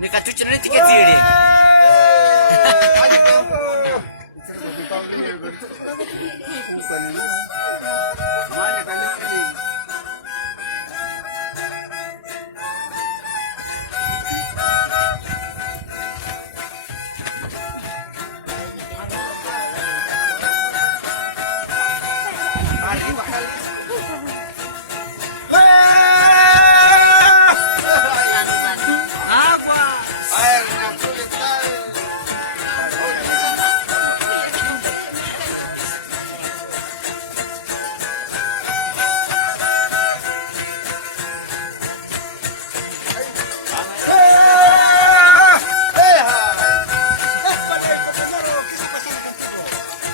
cucunya tiga ciri.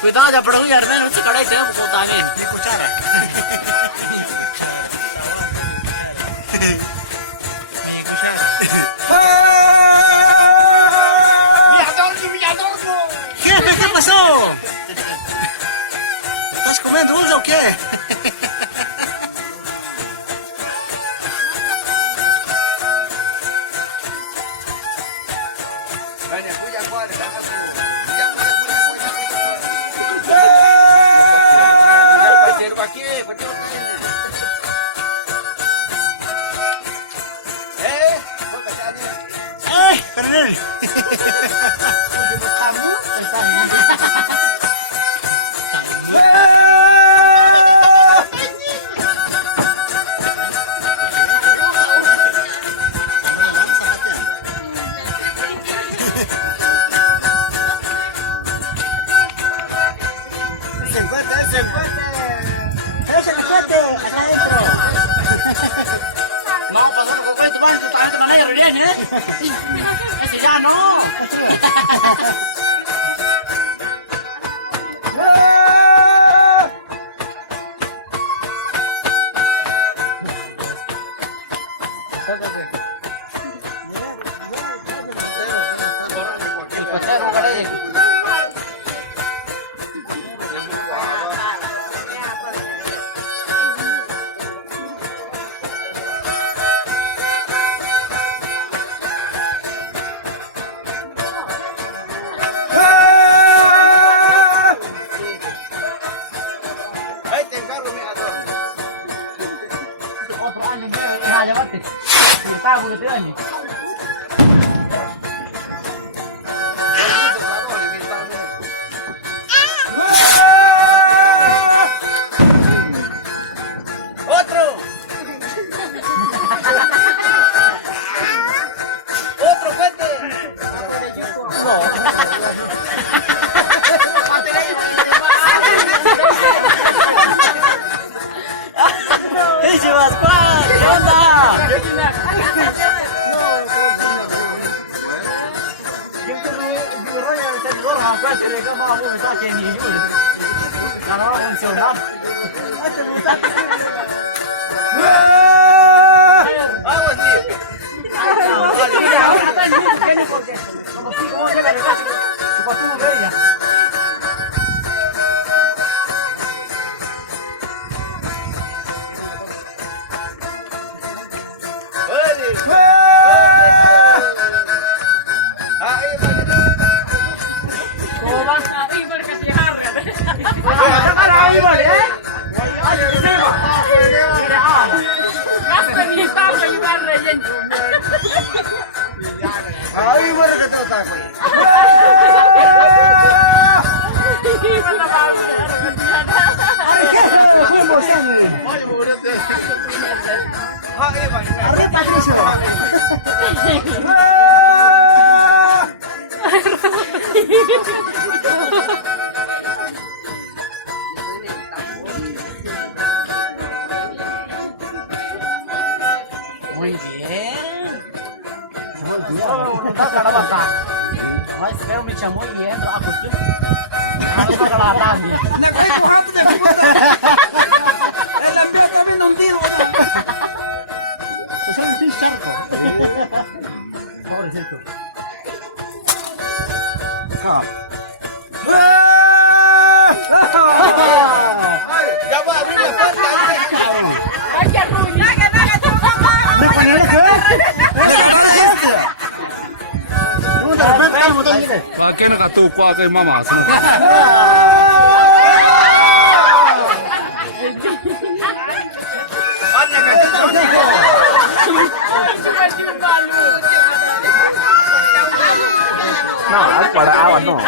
Cuidado, ya pero ya hermano, se cae de un también. Escuchara. ¿Qué pasó? ¿Estás comiendo dulce o qué? Ese ya no. Tahu gitu aja. Muy bien. Muy bien. Aku kekelatan dia. 给那个都挂在妈妈身上。No, para agua no.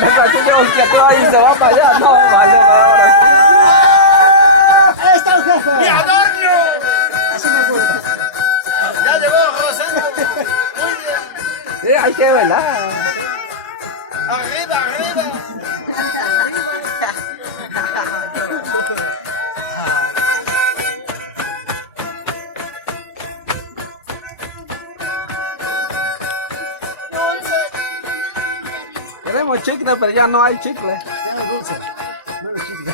Venga, tú te volteas todo ahí, se va para allá. No, vale, ahora. Ahí está el jefe. ¡Mi adorno! Así me gusta. Ya llegó José. Muy bien. Sí, hay que velar. Arriba, arriba. Queremos chicle, pero ya no hay chicle. Tengo dulce. No lo chicle.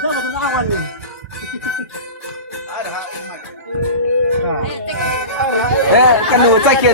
Cuidado con el agua, niño. Cái nụ chắc kia